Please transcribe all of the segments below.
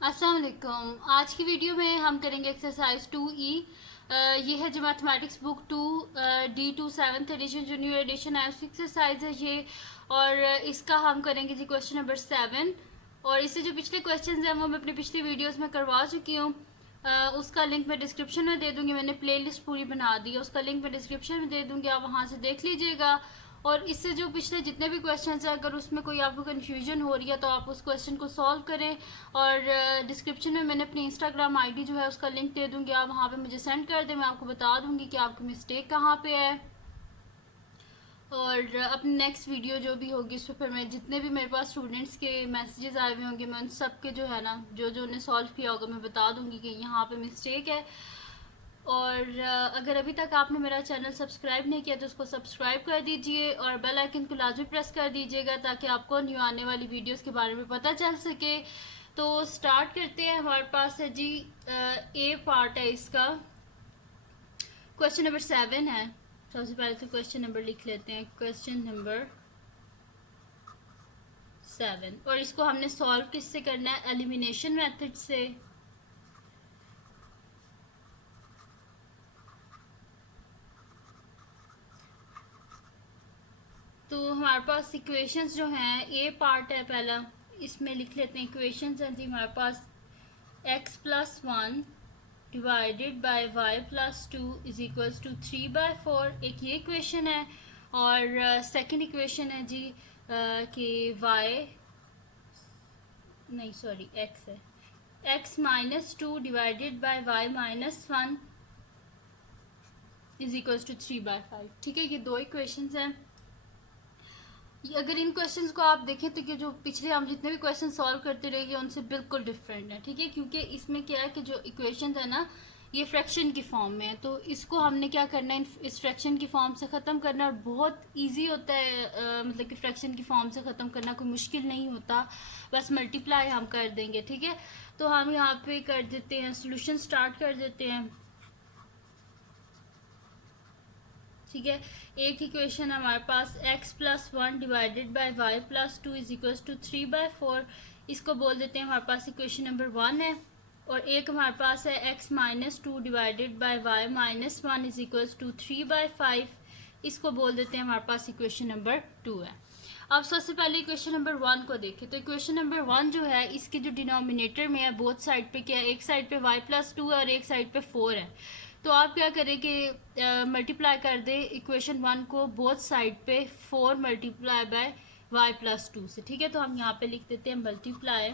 अस्सलाम वालेकुम। आज की वीडियो में हम करेंगे एक्सरसाइज 2E। ये है जो mathematics book 2 D2 7th edition जो न्यू एडिशन है उसकी एक्सरसाइज है ये। और इसका हम करेंगे जी क्वेश्चन नंबर 7। और इससे जो पिछले क्वेश्चंस हैं वो मैं अपनी पिछली वीडियोस में करवा चुकी हूँ। उसका लिंक मैं डिस्क्रिप्शन में दे दूँगी। मैंने प्लेलिस्ट पूरी बना दी है, उसका लिंक मैं डिस्क्रिप्शन में दे दूँगी, आप वहाँ से देख लीजिएगा। और इससे जो पिछले जितने भी क्वेश्चंस हैं अगर उसमें कोई आपको कन्फ्यूजन हो रही है तो आप उस क्वेश्चन को सॉल्व करें। और डिस्क्रिप्शन में मैंने अपनी इंस्टाग्राम आईडी जो है उसका लिंक दे दूँगी, आप वहाँ पे मुझे सेंड कर दें, मैं आपको बता दूँगी कि आपकी मिस्टेक कहाँ पे है। और अपनी नेक्स्ट वीडियो जो भी होगी उस पर फिर मैं जितने भी मेरे पास स्टूडेंट्स के मैसेजेस आए हुए होंगे मैं उन सब के जो है ना जो जो उन्हें सॉल्व किया होगा मैं बता दूँगी कि यहाँ पे मिस्टेक है। और अगर अभी तक आपने मेरा चैनल सब्सक्राइब नहीं किया तो उसको सब्सक्राइब कर दीजिए और बेल आइकन को लाजमी प्रेस कर दीजिएगा ताकि आपको न्यू आने वाली वीडियोस के बारे में पता चल सके। तो स्टार्ट करते हैं। हमारे पास है जी ए पार्ट है इसका, क्वेश्चन नंबर 7 है। सबसे पहले तो क्वेश्चन नंबर लिख लेते हैं, क्वेश्चन नंबर 7। और इसको हमने सॉल्व किससे करना है, एलिमिनेशन मेथड से। तो हमारे पास इक्वेशंस जो हैं, ए पार्ट है पहला, इसमें लिख लेते हैं इक्वेशंस हैं जी हमारे पास x+1 divided by y+2 is equals to 3/4, एक ये इक्वेशन है। और सेकंड इक्वेशन है जी कि x है, x-2 divided by y-1 is equals to 3/5। ठीक है, ये दो इक्वेशंस हैं। अगर इन क्वेश्चंस को आप देखें तो कि जो पिछले हम जितने भी क्वेश्चन सॉल्व करते रहे उनसे बिल्कुल डिफरेंट है। ठीक है, क्योंकि इसमें क्या है कि जो इक्वेशन है ना ये फ्रैक्शन की फॉर्म में है, तो इसको हमने क्या करना है, इस फ्रैक्शन की फॉर्म से ख़त्म करना। और बहुत इजी होता है, मतलब कि फ्रैक्शन की फॉर्म से ख़त्म करना कोई मुश्किल नहीं होता, बस मल्टीप्लाई हम कर देंगे। ठीक है, तो हम यहाँ पे कर देते हैं, सोल्यूशन स्टार्ट कर देते हैं। ठीक है, एक इक्वेशन हमारे पास x+1 divided by y+2 is equals to 3/4, इसको बोल देते हैं हमारे पास इक्वेशन नंबर 1 है। और एक हमारे पास है x-2 divided by y-1 is equals to 3/5, इसको बोल देते हैं हमारे पास इक्वेशन नंबर 2 है। अब सबसे पहले इक्वेशन नंबर 1 को देखें तो इक्वेशन नंबर 1 जो है इसके जो डिनोमिनेटर में है बोथ साइड पे क्या है, एक साइड पे y+2 है और एक साइड पे 4 है। तो आप क्या करें कि मल्टीप्लाई कर दें इक्वेशन 1 को बोथ साइड पे 4 मल्टीप्लाई बाय y+2 से। ठीक है, तो हम यहाँ पे लिख देते हैं multiply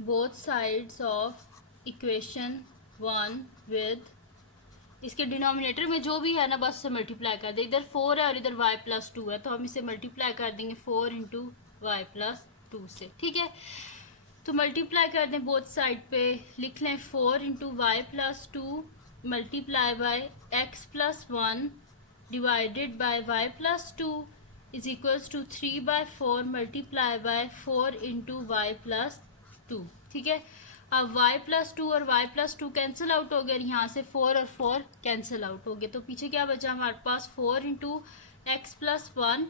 both sides of equation 1 with, इसके डिनोमिनेटर में जो भी है ना बस से मल्टीप्लाई कर दे। इधर 4 है और इधर y+2 है, तो हम इसे मल्टीप्लाई कर देंगे 4 इंटू y+2 से। ठीक है, तो मल्टीप्लाई कर दें बोथ साइड पे, लिख लें 4 into y+2 multiply by x+1 divided by y+2 is equals to 3/4 multiply by 4 into y+2। ठीक है, अब y+2 और y+2 कैंसिल आउट हो गए, यहाँ से 4 और 4 कैंसिल आउट हो गए, तो पीछे क्या बचा हमारे पास 4 into x+1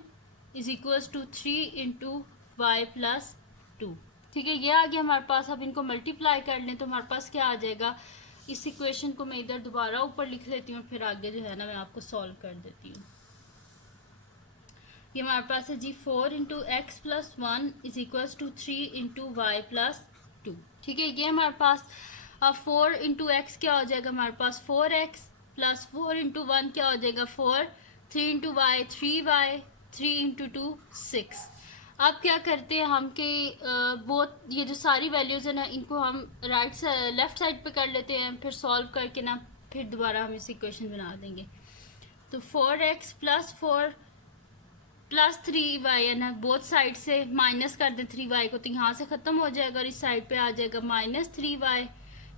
is equals to 3 into y+2। ठीक है, ये आ गया हमारे पास। अब इनको मल्टीप्लाई कर लें तो हमारे पास क्या आ जाएगा, इस इक्वेशन को मैं इधर दोबारा ऊपर लिख लेती हूँ, फिर आगे जो है ना मैं आपको सॉल्व कर देती हूँ। ये हमारे पास है जी 4 into x+1 is equals to 3 into y+2। ठीक है, ये हमारे पास। अब 4 इंटू एक्स क्या हो जाएगा हमारे पास 4x प्लस 4 इंटू 1 क्या हो जाएगा 4, 3 इंटू वाई 3y, 3 इंटू 2 6। अब क्या करते हैं हम कि बोथ ये जो सारी वैल्यूज़ है ना इनको हम लेफ्ट साइड पे कर लेते हैं, फिर सॉल्व करके ना फिर दोबारा हम इस इक्वेशन बना देंगे। तो 4x प्लस 4 प्लस 3y है ना, बोथ साइड से माइनस कर दें 3y को, तो यहाँ से ख़त्म हो जाएगा और इस साइड पे आ जाएगा -3y।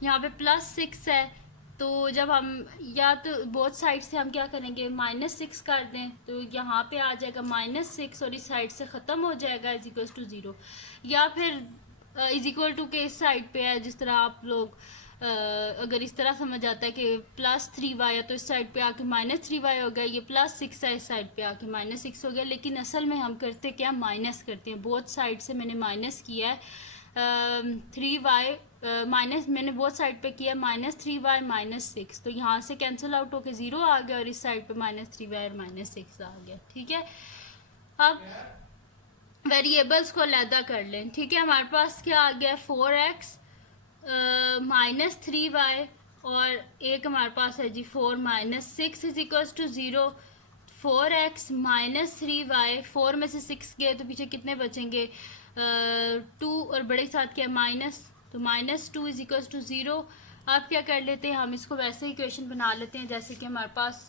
यहाँ पे +6 है, तो जब हम या तो बोथ साइड से हम क्या करेंगे -6 कर दें तो यहाँ पे आ जाएगा -6 और इस साइड से ख़त्म हो जाएगा इज इक्वल टू 0। या फिर इज इक्वल टू के इस साइड पे है जिस तरह आप लोग अगर इस तरह समझ आता है कि +3y है तो इस साइड पे आके -3y हो गया, ये +6 है इस साइड पे आके -6 हो गया, लेकिन असल में हम करते क्या, माइनस करते हैं। बोथ साइड से मैंने माइनस किया है 3y माइनस, मैंने बोथ साइड पे किया -3y -6, तो यहाँ से कैंसिल आउट होके 0 आ गया और इस साइड पे -3y और -6 आ गया। ठीक है, अब वेरिएबल्स को अलहदा कर लें। ठीक है, हमारे पास क्या आ गया, 4x -3y और एक हमारे पास है जी 4 -6 is equals to 0। 4x -3y, 4 में से 6 गए तो पीछे कितने बचेंगे, 2 और बड़े साथ क्या माइनस, तो -2 इज इक्वल्स टू 0। अब क्या कर लेते हैं, हम इसको वैसे इक्वेशन बना लेते हैं जैसे कि हमारे पास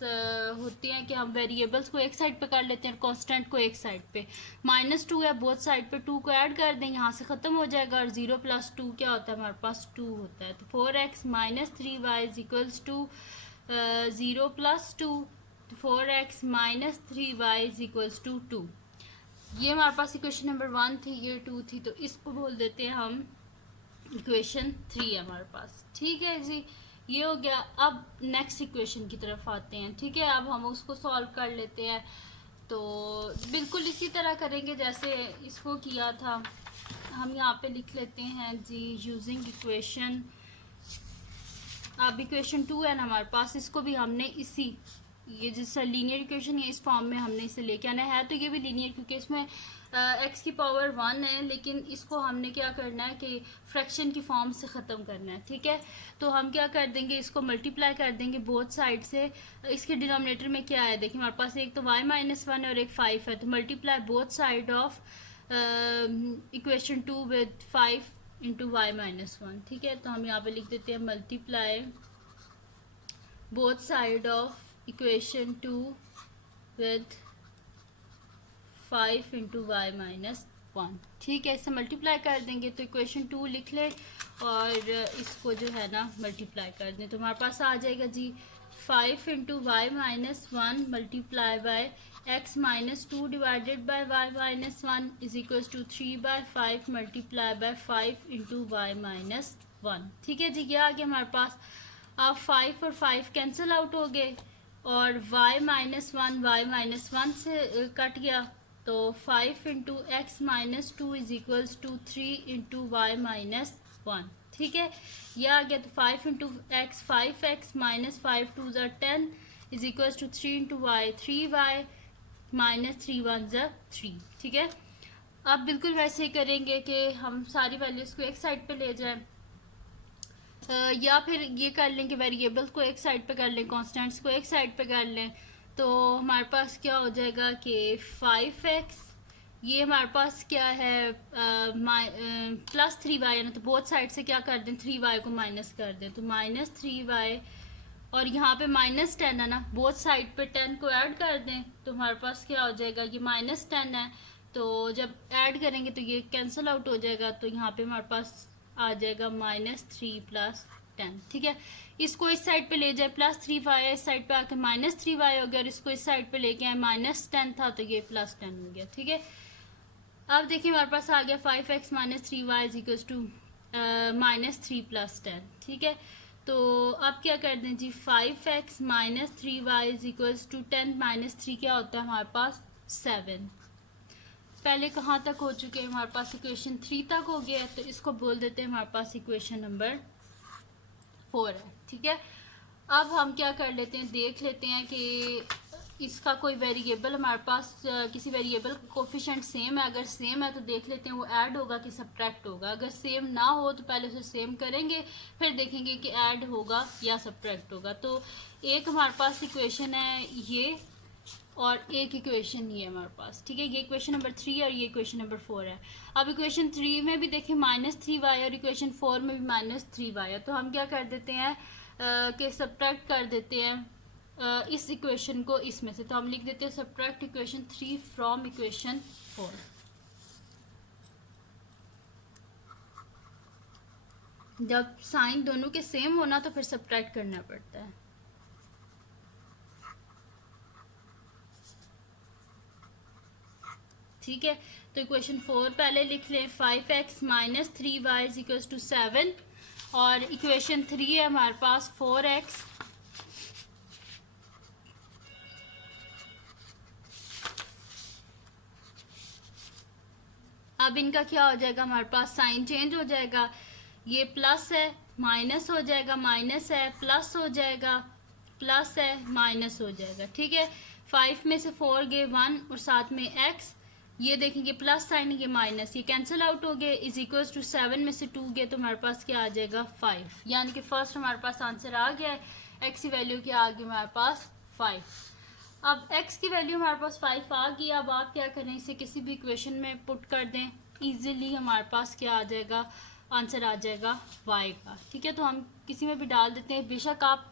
होती हैं कि हम वेरिएबल्स को एक साइड पे कर लेते हैं और कांस्टेंट को एक साइड पे। -2 है, बोथ साइड पे 2 को ऐड कर दें, यहाँ से ख़त्म हो जाएगा और 0 + 2 क्या होता है, हमारे पास 2 होता है। तो 4x -3y is equals to 0 + 2, 4x -3y is equals to 2। ये हमारे पास इक्वेशन नंबर 1 थी, ये 2 थी, तो इसको बोल देते हैं हम इक्वेशन 3 है हमारे पास। ठीक है जी, ये हो गया। अब नेक्स्ट इक्वेशन की तरफ आते हैं। ठीक है, अब हम उसको सॉल्व कर लेते हैं। तो बिल्कुल इसी तरह करेंगे जैसे इसको किया था। हम यहाँ पे लिख लेते हैं जी यूजिंग इक्वेशन, अब इक्वेशन 2 है ना हमारे पास, इसको भी हमने इसी, ये जैसा लीनियर इक्वेशन है इस फॉर्म में हमने इसे लेके आना है। तो ये भी लीनियर क्योंकि इसमें x की पावर 1 है, लेकिन इसको हमने क्या करना है कि फ्रैक्शन की फॉर्म से ख़त्म करना है। ठीक है, तो हम क्या कर देंगे, इसको मल्टीप्लाई कर देंगे बोथ साइड से। इसके डिनोमिनेटर में क्या है, देखिए हमारे पास एक तो y -1 और एक 5 है, तो multiply both side of equation 2 with 5 × y -1। ठीक है, तो हम यहाँ पे लिख देते हैं multiply both side of equation 2 with 5 × y -1। ठीक है, इसे मल्टीप्लाई कर देंगे तो इक्वेशन 2 लिख ले और इसको जो है ना मल्टीप्लाई कर दें, तो हमारे पास आ जाएगा जी 5 × y -1 multiply by x -2 divided by y -1 is equals to 3/5 multiply by 5 × y -1। ठीक है जी, ये आ गया हमारे पास। अब 5 और 5 कैंसिल आउट हो गए और y -1 से कट गया, तो 5 × x -2 is equals to 3 × y -1। ठीक है, यह आ गया। तो 5 × x 5x -5 2 ज़ा 10 is equals to 3 × y 3y -3 1 ज़ा 3। ठीक है, अब बिल्कुल वैसे ही करेंगे कि हम सारी वैल्यूज़ को एक साइड पे ले जाएं, या फिर ये कर लें कि वेरिएबल्स को एक साइड पे कर लें, कांस्टेंट्स को एक साइड पे कर लें। तो हमारे पास क्या हो जाएगा कि 5x, ये हमारे पास क्या है +3y है ना, तो बोथ साइड से क्या कर दें, 3y को माइनस कर दें, तो -3y और यहाँ पे -10 है ना, बोथ साइड पे 10 को ऐड कर दें, तो हमारे पास क्या हो जाएगा, ये -10 है, तो जब ऐड करेंगे तो ये कैंसिल आउट हो जाएगा, तो यहाँ पे हमारे पास आ जाएगा -3 + 10। ठीक है, इसको इस साइड पे ले जाए, +3y इस साइड पे आके -3y हो गया और इसको इस साइड पे लेके आए, -10 था तो ये +10 हो गया। ठीक है, अब देखिए हमारे पास आ गया 5x -3y is equals to -3 + 10। ठीक है, तो अब क्या कर दें जी 5x -3y is equals to 10 -3 क्या होता है हमारे पास 7। पहले कहाँ तक हो चुके हैं, हमारे पास इक्वेशन 3 तक हो गया है, तो इसको बोल देते हैं हमारे पास इक्वेशन नंबर 4 है। ठीक है, अब हम क्या कर लेते हैं, देख लेते हैं कि इसका कोई वेरिएबल हमारे पास किसी वेरिएबल का कोफिशिएंट सेम है। अगर सेम है तो देख लेते हैं वो ऐड होगा कि सब्ट्रैक्ट होगा। अगर सेम ना हो तो पहले उसे सेम करेंगे, फिर देखेंगे कि ऐड होगा या सब्ट्रैक्ट होगा। तो एक हमारे पास इक्वेशन है ये और एक इक्वेशन ये हमारे पास। ठीक है, ये इक्वेशन नंबर 3 और ये इक्वेशन नंबर 4 है। अब इक्वेशन 3 में भी देखिए -3y और इक्वेशन 4 में भी -3y है, तो हम क्या कर देते हैं कि सब्ट्रैक्ट कर देते हैं इस इक्वेशन को इसमें से, तो हम लिख देते हैं सब्ट्रैक्ट इक्वेशन 3 फ्रॉम इक्वेशन 4। जब साइन दोनों के सेम होना तो फिर सब्ट्रैक्ट करना पड़ता है। ठीक है, तो इक्वेशन 4 पहले लिख लें, 5x -3y is equals to 7 और इक्वेशन 3 है हमारे पास 4x अब इनका क्या हो जाएगा, हमारे पास साइन चेंज हो जाएगा, ये प्लस है माइनस हो जाएगा, माइनस है प्लस हो जाएगा, प्लस है माइनस हो जाएगा। ठीक है, 5 में से 4 गए 1 और साथ में x, ये देखेंगे प्लस साइन, ये माइनस, ये कैंसिल आउट हो गए, इज इक्वल्स टू 7 में से 2 गए तो हमारे पास क्या आ जाएगा 5। यानी कि फर्स्ट हमारे पास आंसर आ गया है, x की वैल्यू क्या आ गई हमारे पास 5। अब x की वैल्यू हमारे पास 5 आ गई। अब आप क्या करें, इसे किसी भी इक्वेशन में पुट कर दें, इजीली हमारे पास क्या आ जाएगा, आंसर आ जाएगा y का। ठीक है, तो हम किसी में भी डाल देते हैं। बेशक आप,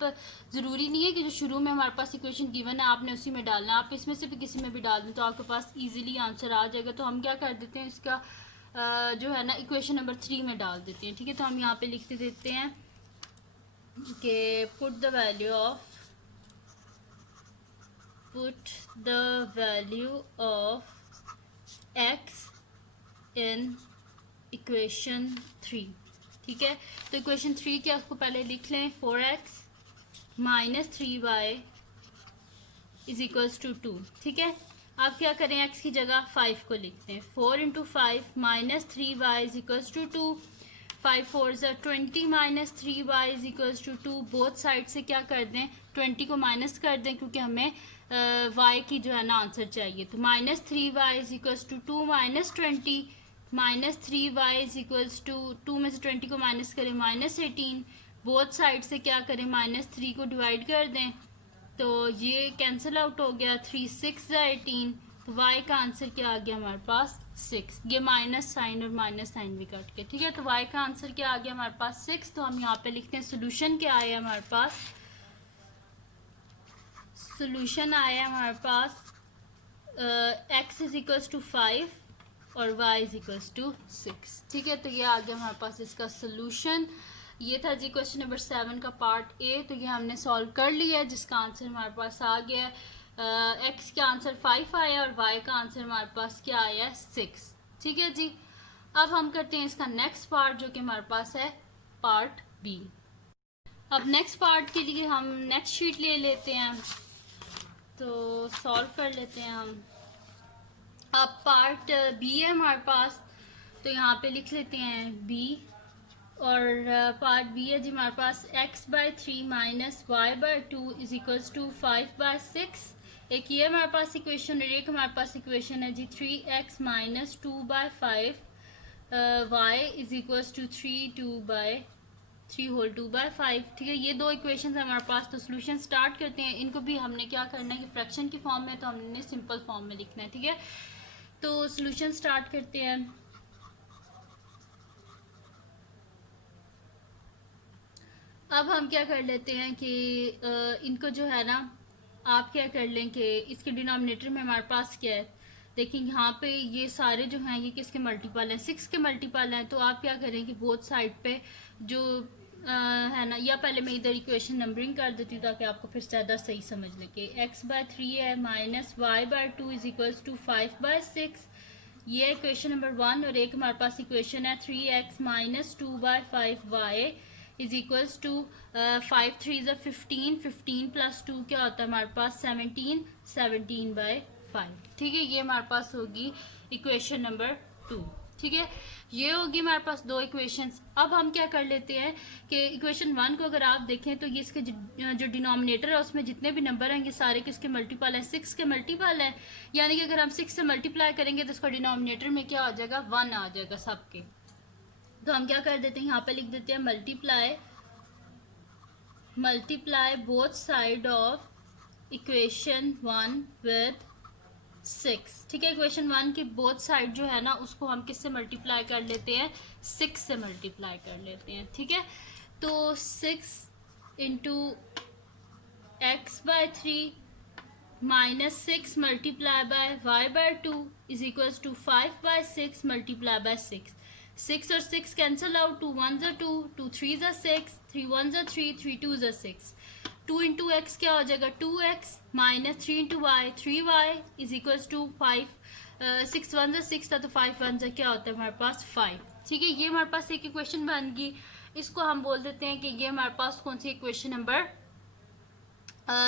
ज़रूरी नहीं है कि जो शुरू में हमारे पास इक्वेशन गिवन है आपने उसी में डालना है, आप इसमें से भी किसी में भी डाल दें तो आपके पास इजीली आंसर आ जाएगा। तो हम क्या कर देते हैं, इसका जो है ना इक्वेशन नंबर 3 में डाल देते हैं। ठीक है, तो हम यहाँ पे लिखते देते हैं कि put the value of x in equation 3। ठीक है, तो इक्वेशन 3 क्या, उसको पहले लिख लें, 4x minus 3y is equals to 2। ठीक है, आप क्या करें, x की जगह 5 को लिखते हैं, 4 into 5 minus 3y is equals to 2, 5 4 ज़ा 20 minus 3y is equals to 2। Both side से क्या कर दें, 20 को माइनस कर दें क्योंकि हमें y की जो है ना आंसर चाहिए। तो minus 3y is equals to 2 minus 20, minus 3y is equals to 2 में से 20 को माइनस करें माइनस 18, बोथ साइड से क्या करें, माइनस 3 को डिवाइड कर दें तो ये कैंसिल आउट हो गया, 3 6 ज़ा 18, तो y का आंसर क्या आ गया हमारे पास 6। ये माइनस साइन और माइनस साइन भी कट के। ठीक है, तो y का आंसर क्या आ गया हमारे पास 6। तो हम यहाँ पे लिखते हैं सोल्यूशन क्या आया हमारे पास, सोल्यूशन आया हमारे पास x इज इक्वल्स टू 5 और y इज इक्वल्स टू 6। ठीक है, तो ये आ गया हमारे पास इसका सोल्यूशन। ये था जी क्वेश्चन नंबर 7 का पार्ट ए। तो ये हमने सॉल्व कर लिया है जिसका आंसर हमारे पास आ गया है, x का आंसर 5 आया और y का आंसर हमारे पास क्या आया है 6। ठीक है जी, अब हम करते हैं इसका नेक्स्ट पार्ट जो कि हमारे पास है पार्ट बी। अब नेक्स्ट पार्ट के लिए हम नेक्स्ट शीट ले लेते हैं, तो सॉल्व कर लेते हैं हम। अब पार्ट बी है हमारे पास, तो यहाँ पे लिख लेते हैं बी, और पार्ट बी है जी हमारे पास x/3 minus y/2 is equals to 5/6। एक ये हमारे पास इक्वेशन और एक हमारे पास इक्वेशन है जी 3x minus 2/5 y is equals to 3 whole 2/5। ठीक है, ये दो इक्वेशन है हमारे पास। तो सोल्यूशन स्टार्ट करते हैं। इनको भी हमने क्या करना है कि फ्रैक्शन की फॉर्म में, तो हमने सिंपल फॉर्म में लिखना है। ठीक है, तो सोल्यूशन स्टार्ट करते हैं। अब हम क्या कर लेते हैं कि इनको जो है ना, आप क्या कर लें कि इसके डिनोमिनेटर में हमारे पास क्या है, देखिए यहाँ पे ये सारे जो हैं ये किसके मल्टीपल हैं, 6 के मल्टीपल हैं। तो आप क्या करें कि बोथ साइड पे जो है ना, या पहले मैं इधर इक्वेशन नंबरिंग कर देती हूँ ताकि आपको फिर ज़्यादा सही समझ लगे। x/3 है minus y/2 is equals to 5/6, ये इक्वेशन नंबर 1। और एक हमारे पास इक्वेशन है 3x minus 2/5y is equals to 5 3 ज़ा 15, 15 प्लस 2 क्या होता है हमारे पास 17, 17/5। ठीक है, ये हमारे पास होगी इक्वेशन नंबर 2। ठीक है, ये होगी हमारे पास दो इक्वेशंस। अब हम क्या कर लेते हैं कि इक्वेशन 1 को अगर आप देखें तो ये इसके जो डिनोमिनेटर है उसमें जितने भी नंबर हैं ये सारे किसके मल्टीपल हैं, 6 के मल्टीपल हैं। यानी कि अगर हम 6 से मल्टीप्लाई करेंगे तो इसका डिनोमिनेटर में क्या आ जाएगा 1 आ जाएगा सबके। तो हम क्या कर देते हैं, यहाँ पे लिख देते हैं multiply both side of equation 1 with 6। ठीक है, इक्वेशन 1 की बोथ साइड जो है ना उसको हम किससे मल्टीप्लाई कर लेते हैं, 6 से मल्टीप्लाई कर लेते हैं। ठीक है, तो 6 into x/3 minus 6 multiply by y/2 is equals to 5/6 multiply by 6। 6 और 6 कैंसल आउट, 2 1 ज़ा 2, 2 3 ज़ा 6, 3 1 ज़ा 3, 3 2 ज़ा 6। 2 इंटू एक्स क्या हो जाएगा 2x minus 3 into y 3y is equals to 5। 6 1 ज़ा 6 था तो 5 1 ज़ा क्या होता है हमारे पास 5। ठीक है, ये हमारे पास एक इक्वेशन बन गई। इसको हम बोल देते हैं कि ये हमारे पास कौन सी इक्वेशन नंबर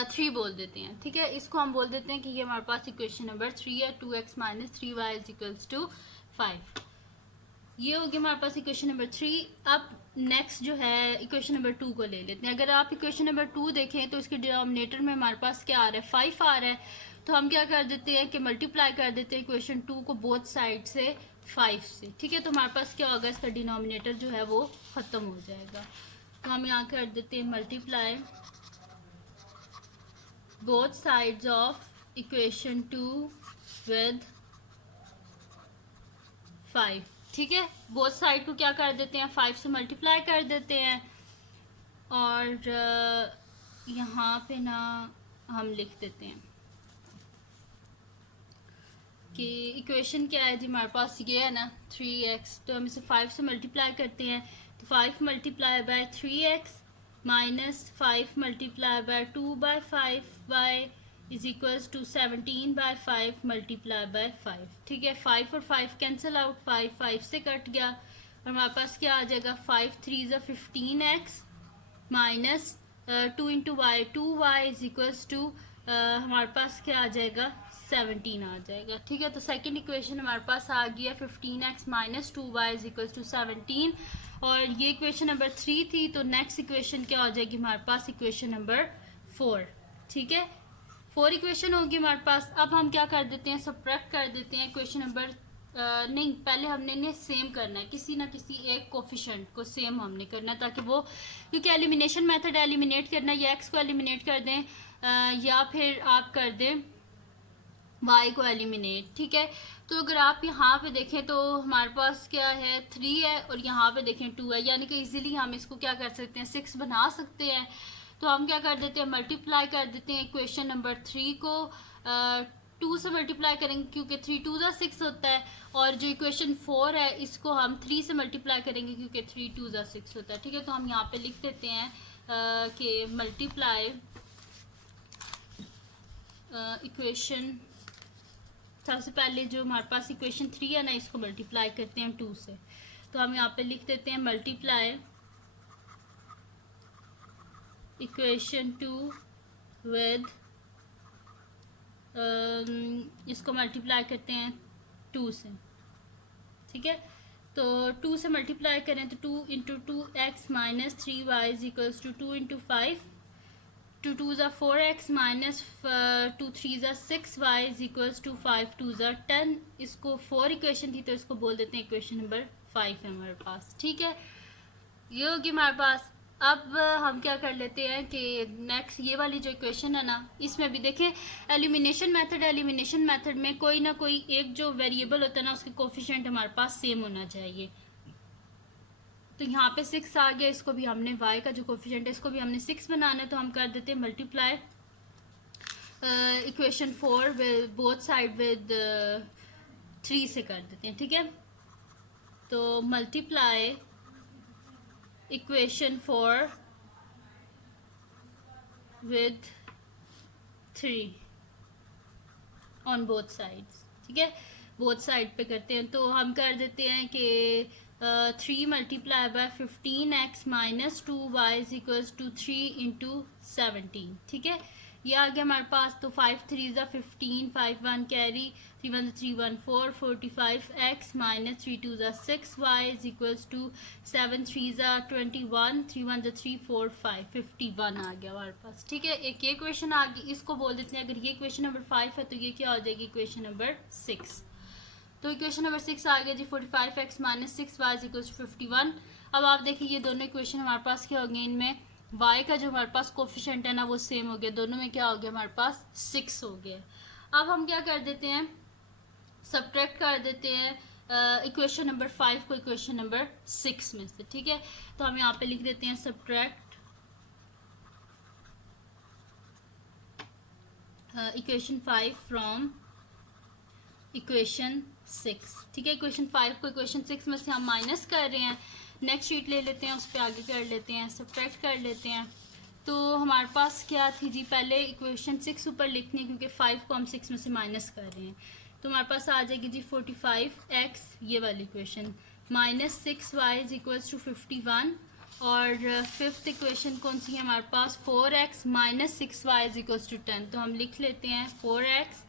3 बोल देते हैं, ठीक है। इसको हम बोल देते हैं कि ये हमारे पास इक्वेशन नंबर 3 है, 2x minus 3y is equals to 5। ये होगी हमारे पास इक्वेशन नंबर 3। अब नेक्स्ट जो है इक्वेशन नंबर 2 को ले लेते हैं। अगर आप इक्वेशन नंबर 2 देखें तो इसके डिनोमिनेटर में हमारे पास क्या आ रहा है, 5 आ रहा है। तो हम क्या कर देते हैं कि मल्टीप्लाई कर देते हैं इक्वेशन 2 को बोथ साइड से 5 से, ठीक है। तो हमारे पास क्या होगा, इसका डिनोमिनेटर जो है वो ख़त्म हो जाएगा। तो हम यहाँ कर देते हैं multiply both sides of equation 2 with 5, ठीक है। बोथ साइड को क्या कर देते हैं, 5 से मल्टीप्लाई कर देते हैं। और यहाँ पे ना हम लिख देते हैं कि इक्वेशन क्या है जी, हमारे पास ये है ना 3x, तो हम इसे 5 से मल्टीप्लाई करते हैं। तो 5 multiply by 3x minus 5 multiply by 2/5y is equals to 17/5 multiply by 5, ठीक है। 5 और 5 कैंसिल आउट, 5 से कट गया और हमारे पास क्या आ जाएगा, 5 3 ज़ा 15x minus 2 into y 2y is equals to हमारे पास क्या आ जाएगा, 17 आ जाएगा, ठीक है। तो सेकंड इक्वेशन हमारे पास आ गया 15x minus 2y is equals to 17। और ये इक्वेशन नंबर 3 थी। तो नेक्स्ट इक्वेशन क्या हो जाएगी हमारे पास, इक्वेशन नंबर 4, ठीक है। 4 इक्वेशन होगी हमारे पास। अब हम क्या कर देते हैं, सब्ट्रैक्ट कर देते हैं इक्वेशन नंबर नहीं, पहले हमने इन्हें सेम करना है, किसी ना किसी एक कोफिशिएंट को सेम हमने करना है, ताकि वो, क्योंकि एलिमिनेशन मेथड एलिमिनेट करना, या एक्स को एलिमिनेट कर दें या फिर आप कर दें y को एलिमिनेट, ठीक है। तो अगर आप यहाँ पे देखें तो हमारे पास क्या है, 3 है और यहाँ पे देखें 2 है, यानी कि इजीली हम इसको क्या कर सकते हैं, 6 बना सकते हैं। तो हम क्या कर देते हैं, मल्टीप्लाई कर देते हैं इक्वेशन नंबर 3 को 2 से मल्टीप्लाई करेंगे, क्योंकि 3 2 ज़ा 6 होता है। और जो इक्वेशन 4 है इसको हम 3 से मल्टीप्लाई करेंगे, क्योंकि 3 2 ज़ा 6 होता है, ठीक है। तो हम यहाँ पे लिख देते हैं कि मल्टीप्लाई इक्वेशन, सबसे पहले जो हमारे पास इक्वेशन 3 है ना, इसको मल्टीप्लाई करते हैं 2 से। तो हम यहाँ पे लिख देते हैं मल्टीप्लाई इक्वेशन 2 विद, इसको मल्टीप्लाई करते हैं 2 से, ठीक है। तो 2 से मल्टीप्लाई करें तो 2 into 2x minus 3y is equals to 2 into 5, 2 2 ज़ा 4x माइनस 2 3 ज़ा 6y इज इक्वल्स टू 5 2 ज़ा 10। इसको 4 इक्वेशन थी तो इसको बोल देते हैं इक्वेशन नंबर 5 है हमारे पास, ठीक है। ये होगी हमारे पास। अब हम क्या कर लेते हैं कि नेक्स्ट ये वाली जो इक्वेशन है ना, इसमें भी देखें एलिमिनेशन मेथड में कोई ना कोई एक जो वेरिएबल होता है ना, उसके कोफिशिएंट हमारे पास सेम होना चाहिए। तो यहाँ पे 6 आ गया, इसको भी हमने y का जो कोफिशिएंट है इसको भी हमने 6 बनाना है। तो हम कर देते हैं multiply equation 4 with both side with 3 से कर देते हैं, ठीक है। तो multiply equation 4 with 3 on both sides, ठीक है। बोथ साइड पे करते हैं तो हम कर देते हैं कि 3 multiply by 15x minus 2y is equals to 3 into 17, ठीक है। ये आ गया हमारे पास। तो 5 3 ज़ा 15, 5 1 कैरी, 3 1 3 1 4, 45x माइनस 3 2 ज़ा 6y इज इक्वल्स टू 7 3 ज़ा 21, 3 1 ज़ा 3 4 5, 51 आ गया हमारे पास, ठीक है। एक ये क्वेश्चन आ गई, इसको बोल देते हैं, अगर ये क्वेश्चन नंबर 5 है तो ये क्या हो जाएगी, इक्वेशन नंबर 6। तो इक्वेशन नंबर 6 आ गया जी 45x minus 6y is equals to 51। अब आप देखिए ये दोनों इक्वेशन हमारे पास क्या हो गए, इनमें y का जो हमारे पास कोफिशिएंट है ना वो सेम हो गया, दोनों में क्या हो गया हमारे पास 6 हो गया। अब हम क्या कर देते हैं, सब्ट्रैक्ट कर देते हैं इक्वेशन नंबर 5 को इक्वेशन नंबर 6 में से, ठीक है। तो हम यहाँ पे लिख देते हैं सब्ट्रैक्ट इक्वेशन 5 फ्रॉम इक्वेशन 6, ठीक है। इक्वेशन 5 को इक्वेशन 6 में से हम माइनस कर रहे हैं। नेक्स्ट शीट ले लेते हैं, उस पर आगे कर लेते हैं, सब्ट्रैक्ट कर लेते हैं। तो हमारे पास क्या थी जी, पहले इक्वेशन 6 ऊपर लिखनी है क्योंकि 5 को हम 6 में से माइनस कर रहे हैं। तो हमारे पास आ जाएगी जी 45x, ये वाली equation, minus 6y is equals to 51 और फिफ्थ इक्वेशन कौन सी है हमारे पास, 4x minus 6y is equals to 10। तो हम लिख लेते हैं 4x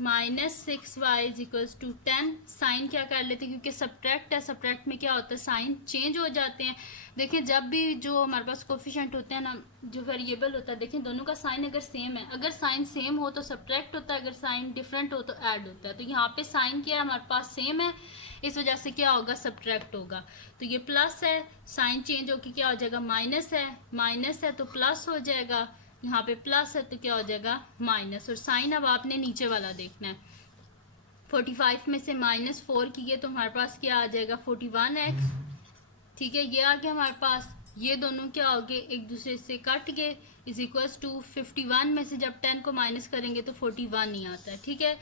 minus 6y is equals to 10। Sign क्या कर लेते हैं, क्योंकि सब्ट्रैक्ट है, सब्ट्रैक्ट में क्या होता है साइन चेंज हो जाते हैं। देखिए जब भी जो हमारे पास कोफिशिएंट होते हैं ना, जो वेरिएबल होता है, देखिए दोनों का साइन अगर सेम है, अगर साइन सेम हो तो सब्ट्रैक्ट होता है, अगर साइन डिफरेंट हो तो ऐड होता है। तो यहाँ पे साइन क्या है हमारे पास सेम है, इस वजह से क्या होगा सब्ट्रैक्ट होगा। तो ये प्लस है, साइन चेंज होकर क्या हो जाएगा माइनस है, माइनस है तो प्लस हो जाएगा, यहाँ पे प्लस है तो क्या हो जाएगा माइनस। और साइन अब आपने नीचे वाला देखना है, 45 में से -4 किए तो हमारे पास क्या आ जाएगा 41x। ठीक है, ये आ गया हमारे पास, ये दोनों क्या हो गए एक दूसरे से कट गए, इज इक्वल्स टू 51 में से जब 10 को माइनस करेंगे तो 41 नहीं आता है। ठीक है,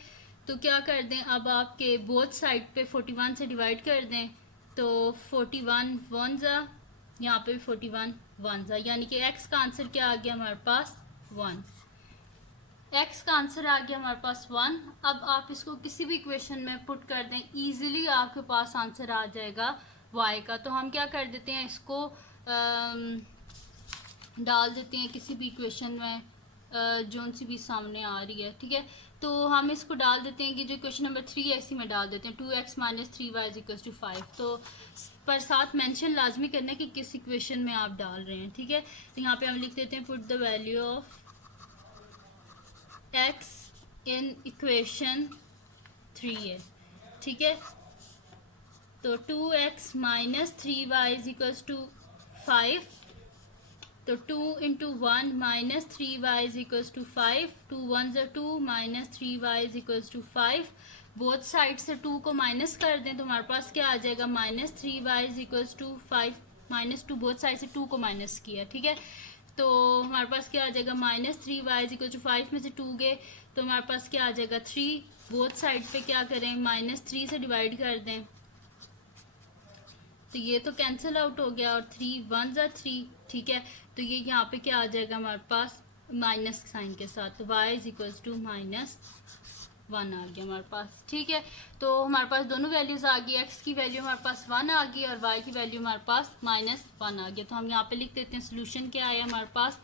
तो क्या कर दें, अब आपके बोथ साइड पे 41 से डिवाइड कर दें, तो 41 वन ज़ा, यहाँ पे भी 41 वन ज़ा, यानी कि x का आंसर क्या आ गया हमारे पास 1। x का आंसर आ गया हमारे पास 1। अब आप इसको किसी भी इक्वेशन में पुट कर दें, इजीली आपके पास आंसर आ जाएगा y का। तो हम क्या कर देते हैं, इसको डाल देते हैं किसी भी इक्वेशन में जो सी भी सामने आ रही है। ठीक है, तो हम इसको डाल देते हैं कि जो क्वेश्चन नंबर 3 है इसी में डाल देते हैं, 2x minus 3y is equal to 5। तो पर साथ मेंशन लाजमी करना है कि किस इक्वेशन में आप डाल रहे हैं। ठीक है, तो यहाँ पे हम लिख देते हैं put the value of x in equation 3 है। ठीक है, तो 2x minus 3y is equal to 5, तो 2 into 1 minus 3y is equals to 5, 2 1 ज़ा 2 minus 3y is equals to 5। Both side से 2 को माइनस कर दें तो हमारे पास क्या आ जाएगा -3y is equals to 5, -2 both side से 2 को माइनस किया। ठीक है, तो हमारे पास क्या आ जाएगा -3y इज इक्वल टू 5 में से 2 गए तो हमारे पास क्या आ जाएगा 3। बोथ साइड पे क्या करें -3 से डिवाइड कर दें, तो ये तो कैंसिल आउट हो गया, और 3 1 ज़ा 3। ठीक है, तो ये यहाँ पे क्या आ जाएगा हमारे पास माइनस साइन के साथ, तो y इज इक्वल्स टू -1 आ गया हमारे पास। ठीक है, तो हमारे पास दोनों वैल्यूज़ आ गई, x की वैल्यू हमारे पास 1 आ गई और y की वैल्यू हमारे पास -1 आ गया। तो हम यहाँ पे लिख देते हैं सोल्यूशन क्या आया हमारे पास,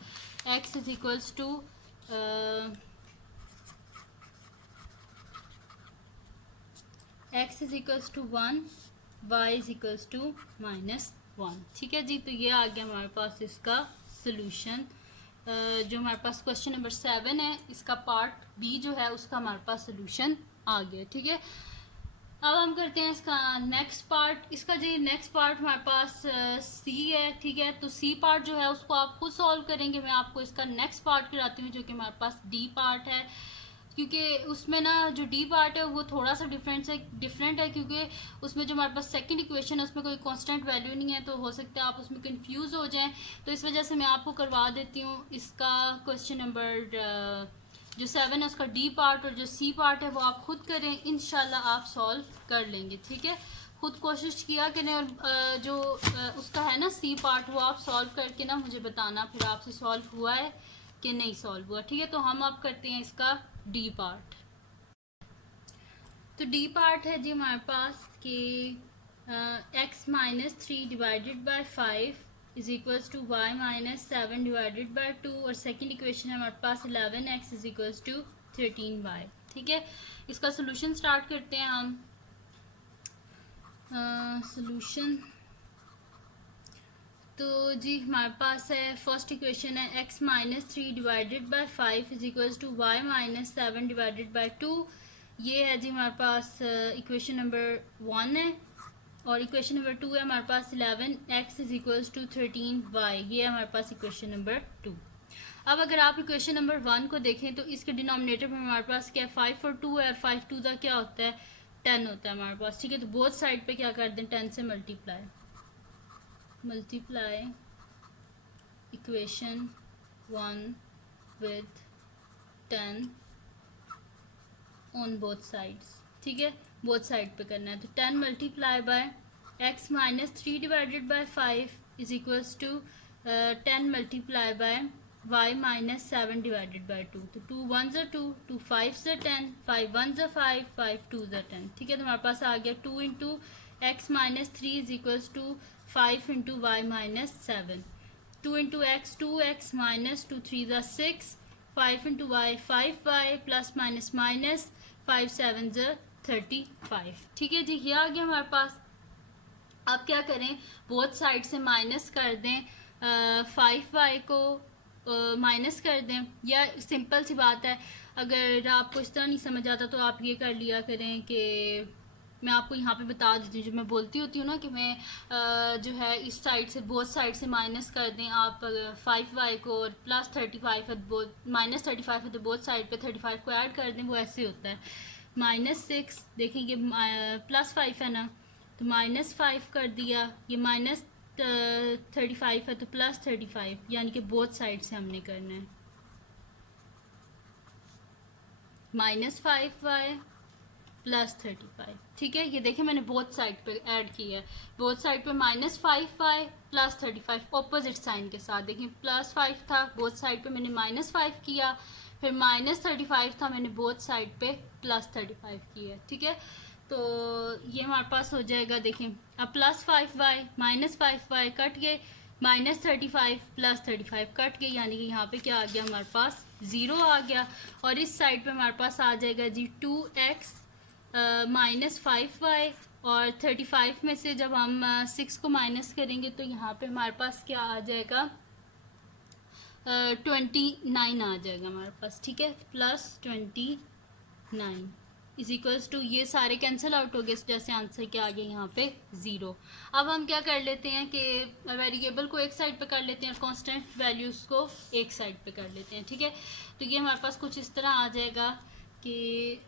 x is equals to x is equals to 1, y is equals to -1। ठीक है जी, तो ये आ गया हमारे पास इसका सोल्यूशन। जो हमारे पास क्वेश्चन नंबर 7 है, इसका पार्ट बी जो है उसका हमारे पास सोल्यूशन आ गया। ठीक है, अब हम करते हैं इसका नेक्स्ट पार्ट। इसका जो नेक्स्ट पार्ट हमारे पास सी है। ठीक है, तो सी पार्ट जो है उसको आप खुद सॉल्व करेंगे, मैं आपको इसका नेक्स्ट पार्ट कराती हूँ जो कि हमारे पास डी पार्ट है, क्योंकि उसमें ना जो डी पार्ट है वो थोड़ा सा डिफरेंट है, क्योंकि उसमें जो हमारे पास सेकंड इक्वेशन है उसमें कोई कांस्टेंट वैल्यू नहीं है, तो हो सकता है आप उसमें कंफ्यूज हो जाएं। तो इस वजह से मैं आपको करवा देती हूँ इसका क्वेश्चन नंबर जो 7 है उसका डी पार्ट, और जो सी पार्ट है वो आप खुद करें, इंशाल्लाह आप सॉल्व कर लेंगे। ठीक है, खुद कोशिश किया करें, और जो उसका है ना सी पार्ट वो आप सॉल्व करके ना मुझे बताना फिर आपसे सॉल्व हुआ है कि नहीं सॉल्व हुआ। ठीक है, तो हम आप करते हैं इसका डी पार्ट। तो डी पार्ट है जी हमारे पास कि x minus 3 divided by 5 is equals to y minus 7 divided by 2, और सेकंड इक्वेशन है हमारे पास 11x is equals to 13y। ठीक है, इसका सोल्यूशन स्टार्ट करते हैं हम। सोल्यूशन तो जी हमारे पास है फर्स्ट इक्वेशन है x minus 3 divided by 5 is equals to y minus 7 divided by 2। ये है जी हमारे पास इक्वेशन नंबर 1 है, और इक्वेशन नंबर 2 है हमारे पास 11x is equals to 13y। ये है हमारे पास इक्वेशन नंबर 2। अब अगर आप इक्वेशन नंबर 1 को देखें तो इसके डिनोमिनेटर में हमारे पास क्या है 5 और 2 है, और 5 2 का क्या होता है 10 होता है हमारे पास। ठीक है, तो बोथ साइड पे क्या कर दें 10 से multiply equation 1 with 10 on both sides. ठीक है, बोथ साइड पे करना है, तो 10 multiply by x minus 3 divided by 5 is equals to 10 multiply by y minus 7 divided by 2। तो 2 1 ज़ा 2, 2 5 ज़ा 10, 5 1 ज़ा 5, 5 2 ज़ा 10। ठीक है, तो हमारे पास आ गया 2 into x minus 3 is equals to 5 into y minus 7, 2 into x 2x minus 2 3 ज़ा 6, 5 into y 5y plus minus minus 5 7 ज़ा 35। ठीक है जी, ये आ गया हमारे पास। अब क्या करें, बोथ साइड से माइनस कर दें, 5y को माइनस कर दें, या सिंपल सी बात है, अगर आपको इस तरह नहीं समझ आता तो आप ये कर लिया करें कि मैं आपको यहाँ पे बता देती हूँ, जो मैं बोलती होती हूँ ना कि मैं जो है इस साइड से बोथ साइड से माइनस कर दें आप 5y को, और प्लस 35 है बोथ, माइनस 35 है तो बोथ साइड पे 35 को ऐड कर दें, वो ऐसे होता है। -6 देखेंगे प्लस 5 है ना, तो -5 कर दिया, ये माइनस 35 है तो प्लस 35, यानी कि बोथ साइड से हमने करना है। -5y plus 35। ठीक है, ये देखिए मैंने बोथ साइड पे ऐड किया है, बोथ साइड पे -5y प्लस 35 ऑपोजिट साइन के साथ। देखिए +5 था, बोथ साइड पे मैंने -5 किया, फिर -35 था, मैंने बोथ साइड पे +35 किया। ठीक है, तो ये हमारे पास हो जाएगा। देखिए अब +5y -5y कट गए, -35 प्लस 35 कट गए, यानी कि यहाँ पे क्या आ गया हमारे पास 0 आ गया। और इस साइड पे हमारे पास आ जाएगा जी 2x -5y, और 35 में से जब हम 6 को माइनस करेंगे तो यहाँ पे हमारे पास क्या आ जाएगा 29 आ जाएगा हमारे पास। ठीक है, +29 इज इक्वल्स टू, ये सारे कैंसिल आउट हो गए, जैसे आंसर क्या आ गया यहाँ पे 0। अब हम क्या कर लेते हैं कि वेरिएबल को एक साइड पे कर लेते हैं और कांस्टेंट वैल्यूज़ को एक साइड पे कर लेते हैं। ठीक है, तो ये हमारे पास कुछ इस तरह आ जाएगा कि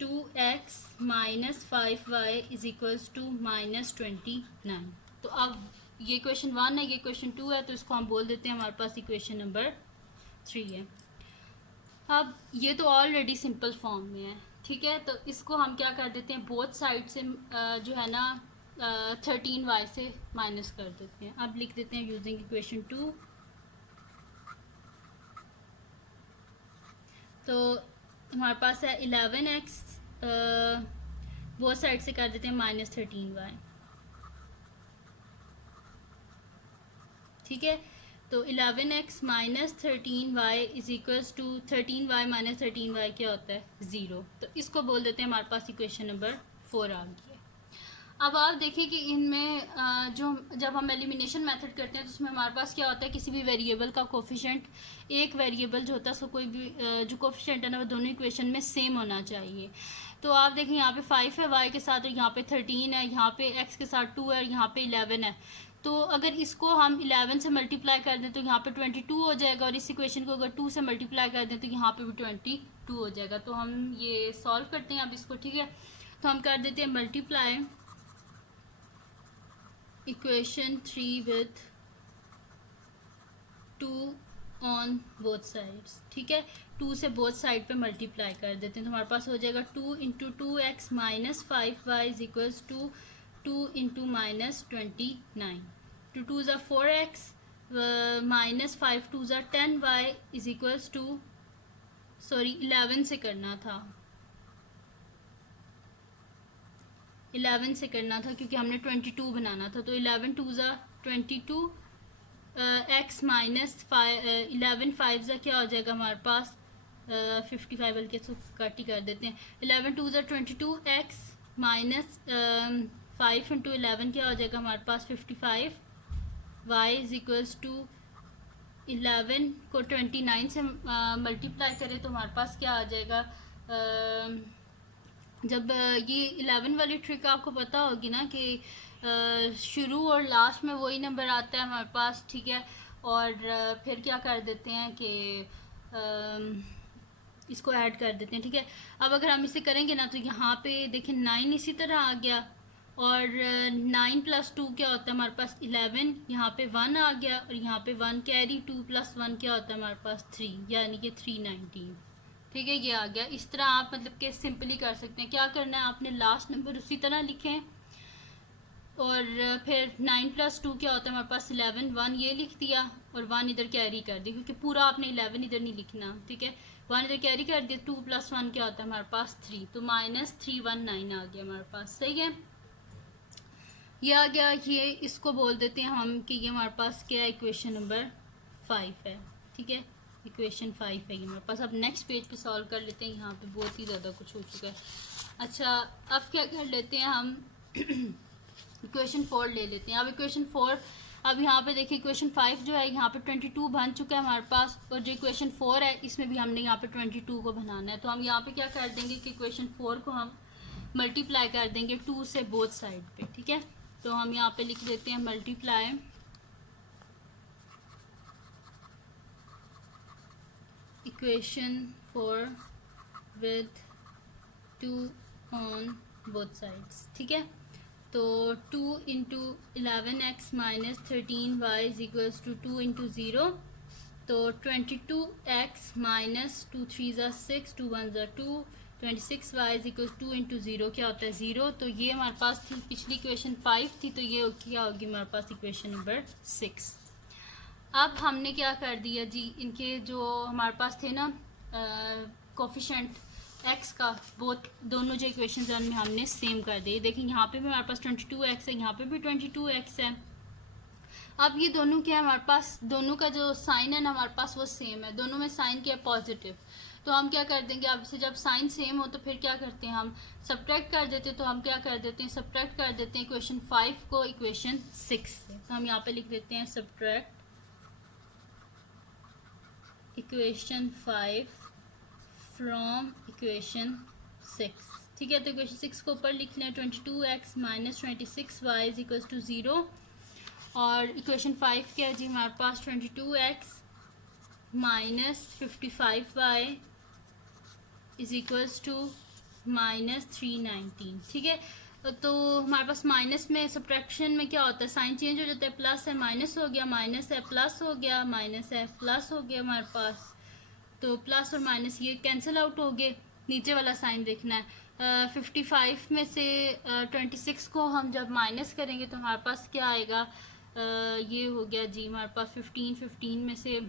2x -5y is equals to -29। तो अब ये क्वेश्चन 1 है, ये क्वेश्चन 2 है, तो इसको हम बोल देते हैं हमारे पास इक्वेशन नंबर 3 है। अब ये तो ऑलरेडी सिंपल फॉर्म में है। ठीक है, तो इसको हम क्या कर देते हैं, बोथ साइड से जो है ना 13y से माइनस कर देते हैं। अब लिख देते हैं यूजिंग इक्वेशन 2, तो हमारे पास है 11x, बोथ साइड से कर देते हैं -13y। ठीक है, तो 11x -13y is equals to 13y -13y क्या होता है 0। तो इसको बोल देते हैं हमारे पास इक्वेशन नंबर 4 आ गई है। अब आप देखिए कि इनमें जो जब हम एलिमिनेशन मेथड करते हैं तो उसमें हमारे पास क्या होता है, किसी भी वेरिएबल का कोफिशिएंट, एक वेरिएबल जो होता है उसको कोई भी जो कोफिशिएंट है ना वो दोनों इक्वेशन में सेम होना चाहिए। तो आप देखें यहाँ पे 5 है y के साथ, और यहाँ पे 13 है, यहाँ पे x के साथ 2 है, और यहाँ पे 11 है। तो अगर इसको हम 11 से मल्टीप्लाई कर दें तो यहाँ पे 22 हो जाएगा, और इस इक्वेशन को अगर 2 से मल्टीप्लाई कर दें तो यहाँ पे भी 22 हो जाएगा। तो हम ये सॉल्व करते हैं अब इसको। ठीक है, तो हम कर देते हैं multiply equation 3 with 2 on both sides. ठीक है, 2 से बोथ साइड पे मल्टीप्लाई कर देते हैं, तो हमारे पास हो जाएगा 2 into 2x -5y is equals to 2 into -29, 2 2 ज़ा 4x -5 2 ज़ा 10y is equals to, sorry 11 से करना था, 11 से करना था क्योंकि हमने 22 बनाना था। तो 11 2 ज़ा 22, x -11 5 ज़ा क्या हो जाएगा हमारे पास 55, बल्कि इसको कट ही कर देते हैं। 11 2 ज़ा 22, x -5 इंटू 11 क्या हो जाएगा हमारे पास 55, y इज इक्वल्स टू 11 को 29 से मल्टीप्लाई करें तो हमारे पास क्या आ जाएगा, जब ये 11 वाली ट्रिक आपको पता होगी ना कि शुरू और लास्ट में वही नंबर आता है हमारे पास। ठीक है, और फिर क्या कर देते हैं कि इसको ऐड कर देते हैं। ठीक है, अब अगर हम इसे करेंगे ना तो यहाँ पे देखें 9 इसी तरह आ गया, और 9 + 2 क्या होता है हमारे पास 11, यहाँ पे 1 आ गया, और यहाँ पे 1 कैरी, 2 + 1 क्या होता है हमारे पास 3, यानी कि 319। ठीक है, ये आ गया। इस तरह आप मतलब कि सिंपली कर सकते हैं। क्या करना है, आपने लास्ट नंबर उसी तरह लिखें, और फिर 9 + 2 क्या होता है हमारे पास 11, 1 ये लिख दिया, और 1 इधर कैरी कर दिया, क्योंकि पूरा आपने 11 इधर नहीं लिखना। ठीक है, 1 इधर कैरी कर दिया, 2 + 1 क्या होता है हमारे पास 3, तो -319 आ गया हमारे पास। सही है, ये आ गया, ये इसको बोल देते हैं हम कि ये हमारे पास क्या है, इक्वेशन नंबर 5 है। ठीक है, इक्वेशन 5 है ये हमारे पास। अब नेक्स्ट पेज पे सॉल्व कर लेते हैं, यहाँ पे बहुत ही ज़्यादा कुछ हो चुका है। अच्छा, अब क्या कर लेते हैं हम इक्वेशन 4 ले लेते हैं। अब इक्वेशन 4, अब यहाँ पे देखिए इक्वेशन 5 जो है यहाँ पे 22 बन चुका है हमारे पास, और जो इक्वेशन 4 है इसमें भी हमने यहाँ पे 22 को बनाना है। तो हम यहाँ पे क्या कर देंगे कि इक्वेशन 4 को हम मल्टीप्लाई कर देंगे 2 से बोथ साइड पे। ठीक है, तो हम यहाँ पे लिख देते हैं multiply equation 4 with 2 on both sides. ठीक है, तो 2 into 11x minus 13y is equals to 2 into 0, तो 22x माइनस 2 3 ज़ा 6, 2 1 ज़ा 2, 26y इज इक्वल 2 इंटू 0 क्या होता है 0। तो ये हमारे पास थी पिछली इक्वेशन 5 थी, तो ये क्या होगी हमारे पास इक्वेशन नंबर 6। अब हमने क्या कर दिया जी, इनके जो हमारे पास थे ना कोफिशेंट x का, बहुत दोनों जो इक्वेशंस हैं हमने सेम कर दिए। देखिए यहाँ पे भी हमारे पास 22x है, यहाँ पे भी 22x है। अब ये दोनों क्या है हमारे पास, दोनों का जो साइन है ना हमारे पास वो सेम है, दोनों में साइन क्या है पॉजिटिव। तो हम क्या कर देंगे, अब से जब साइन सेम हो तो फिर क्या करते हैं हम सब्ट्रैक्ट कर देते हैं। तो हम क्या कर देते हैं, सब्ट्रैक्ट कर देते हैं इक्वेशन 5 को इक्वेशन 6 से। तो हम यहाँ पे लिख देते हैं सब्ट्रैक्ट इक्वेशन 5 फ्रॉम इक्वेशन 6। ठीक है, तो इक्वेशन 6 को ऊपर लिख लें, 22x minus 26y is equal to 0, और इक्वेशन 5 क्या है जी हमारे पास 22x minus 55y is equals to minus 319। ठीक है, तो हमारे पास माइनस में सब्ट्रैक्शन में क्या होता है, साइन चेंज हो जाता है, प्लस है माइनस हो गया, माइनस है प्लस हो गया, माइनस है प्लस हो गया हमारे पास। तो प्लस और माइनस ये कैंसिल आउट हो गए, नीचे वाला साइन देखना है। 55 में से 26 को हम जब माइनस करेंगे तो हमारे पास क्या आएगा, ये हो गया जी हमारे पास 15 में से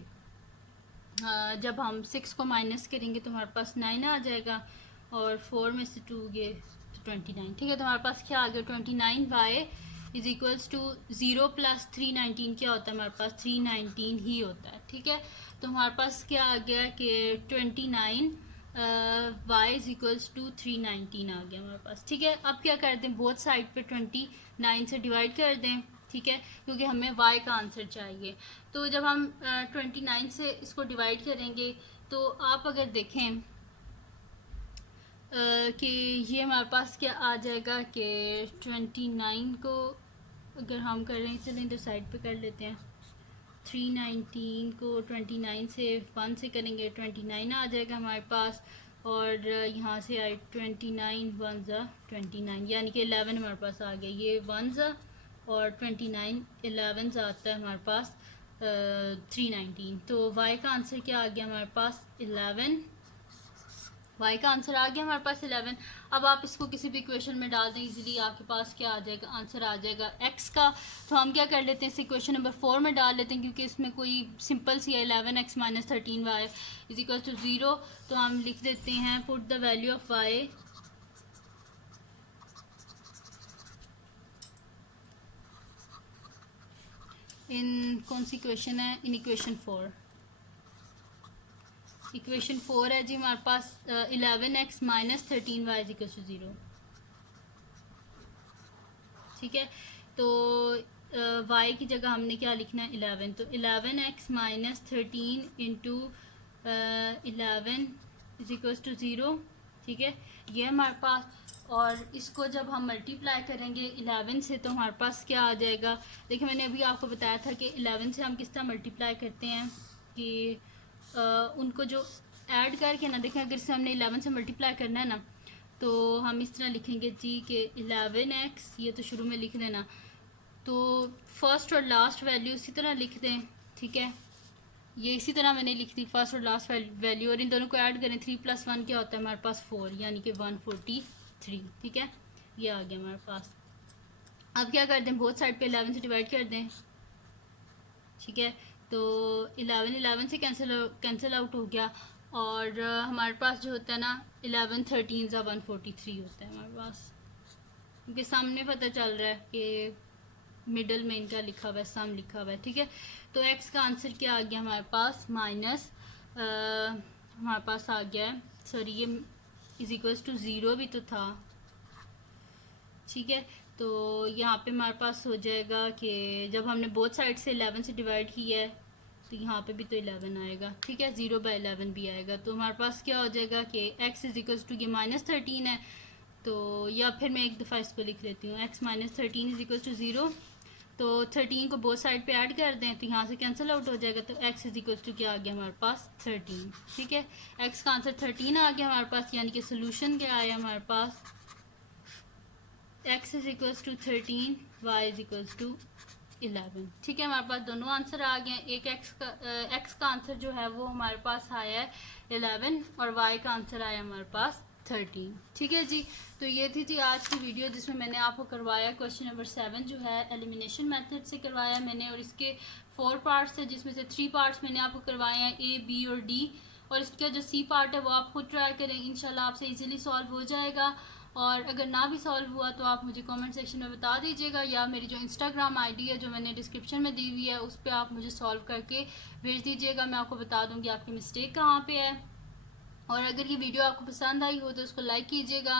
जब हम 6 को माइनस करेंगे तो हमारे पास 9 आ जाएगा, और 4 में से 2 गए तो 29। ठीक है, तो हमारे पास क्या आ गया 29y is equals to 0 plus 319 क्या होता है हमारे पास 319 ही होता है। ठीक है, तो हमारे पास क्या आ गया कि 29 y इज इक्वल्स टू 319 आ गया हमारे पास। ठीक है, अब क्या कर दें, बोथ साइड पे 29 से डिवाइड कर दें। ठीक है, क्योंकि हमें y का आंसर चाहिए। तो जब हम 29 से इसको डिवाइड करेंगे तो आप अगर देखें कि ये हमारे पास क्या आ जाएगा कि 29 को अगर हम कर रहे हैं, चलें इधर साइड पे कर लेते हैं, 319 को 29 से 1 से करेंगे 29 आ जाएगा हमारे पास, और यहाँ से आए 29 1 ज़ा 29 यानी कि 11 हमारे पास आ गया, ये 1 ज़ा और 29 11 आता है हमारे पास 319। तो y का आंसर क्या आ गया हमारे पास 11, y का आंसर आ गया हमारे पास 11। अब आप इसको किसी भी इक्वेशन में डाल दें, इजीली आपके पास क्या आ जाएगा, आंसर आ जाएगा x का। तो हम क्या कर लेते हैं, इस इक्वेशन नंबर 4 में डाल लेते हैं, क्योंकि इसमें कोई सिंपल सी है 11x minus 13y is equal to 0। तो हम लिख देते हैं put the value of y इन, कौन सी इक्वेशन है, इन इक्वेशन 4। इक्वेशन 4 है जी हमारे पास 11x minus 13y is equal to 0। ठीक है, तो y की जगह हमने क्या लिखना है 11, तो 11x minus 13 into 11 is equal to 0। ठीक है, ये हमारे पास, और इसको जब हम मल्टीप्लाई करेंगे 11 से तो हमारे पास क्या आ जाएगा, देखिए मैंने अभी आपको बताया था कि 11 से हम किस तरह मल्टीप्लाई करते हैं कि उनको जो ऐड करके ना, देखें अगर इसे हमने 11 से मल्टीप्लाई करना है ना तो हम इस तरह लिखेंगे जी कि 11x, ये तो शुरू में लिख देना, तो फर्स्ट और लास्ट वैल्यू इसी तरह लिख दें। ठीक है, ये इसी तरह मैंने लिख दी फर्स्ट और लास्ट वैल्यू, और इन दोनों को ऐड करें 3 + 1 क्या होता है हमारे पास 4, यानी कि 143। ठीक है, ये आ गया हमारे पास। अब क्या कर दें, बोथ साइड पे 11 से डिवाइड कर दें। ठीक है, तो 11 से कैंसिल आउट हो गया, और हमारे पास जो होता है ना 11 13 ज़ा 143 होता है हमारे पास, क्योंकि सामने पता चल रहा है कि मिडल में इनका लिखा हुआ है, सम लिखा हुआ है, ठीक है। तो एक्स का आंसर क्या आ गया हमारे पास, माइनस हमारे पास आ गया है, सॉरी ये इज इक्वल्स टू 0 भी तो था, ठीक है। तो यहाँ पे हमारे पास हो जाएगा कि जब हमने बोथ साइड से 11 से डिवाइड किया है तो यहाँ पे भी तो 11 आएगा, ठीक है, 0/11 भी आएगा। तो हमारे पास क्या हो जाएगा कि x इज इक्वल्स टू ये -13 है, तो या फिर मैं एक दफ़ा इसको लिख लेती हूँ, x -13 इज इक्वल्स टू 0। तो 13 को बोथ साइड पे ऐड कर दें तो यहाँ से कैंसिल आउट हो जाएगा, तो x इज इक्वल्स टू क्या आ गया हमारे पास 13, ठीक है। x का आंसर 13 आ गया हमारे पास, यानी कि सोल्यूशन क्या आया हमारे पास, x is equals to 13, y is equals to 11, ठीक है। हमारे पास दोनों आंसर आ गए हैं। एक x का आंसर जो है वो हमारे पास आया है 11 और y का आंसर आया हमारे पास 13, ठीक है जी। तो ये थी जी आज की वीडियो जिसमें मैंने आपको करवाया क्वेश्चन नंबर 7 जो है एलिमिनेशन मेथड से करवाया मैंने, और इसके 4 पार्ट्स हैं जिसमें से 3 पार्ट्स मैंने आपको करवाए हैं, A, B और D, और इसका जो C पार्ट है वो आप खुद ट्राई करें, इंशाल्लाह आपसे इजीली सॉल्व हो जाएगा। और अगर ना भी सॉल्व हुआ तो आप मुझे कमेंट सेक्शन में बता दीजिएगा, या मेरी जो इंस्टाग्राम आईडी है जो मैंने डिस्क्रिप्शन में दी हुई है उस पर आप मुझे सॉल्व करके भेज दीजिएगा, मैं आपको बता दूंगी आपकी मिस्टेक कहाँ पे है। और अगर ये वीडियो आपको पसंद आई हो तो उसको लाइक कीजिएगा,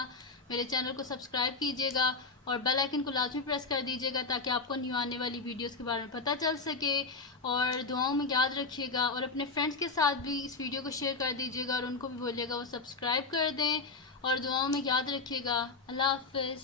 मेरे चैनल को सब्सक्राइब कीजिएगा और बेल आइकन को लाजमी प्रेस कर दीजिएगा ताकि आपको न्यू आने वाली वीडियोस के बारे में पता चल सके। और दुआओं में याद रखिएगा, और अपने फ्रेंड्स के साथ भी इस वीडियो को शेयर कर दीजिएगा और उनको भी बोलिएगा वो सब्सक्राइब कर दें, और दुआओं में याद रखिएगा। अल्लाह हाफिज़।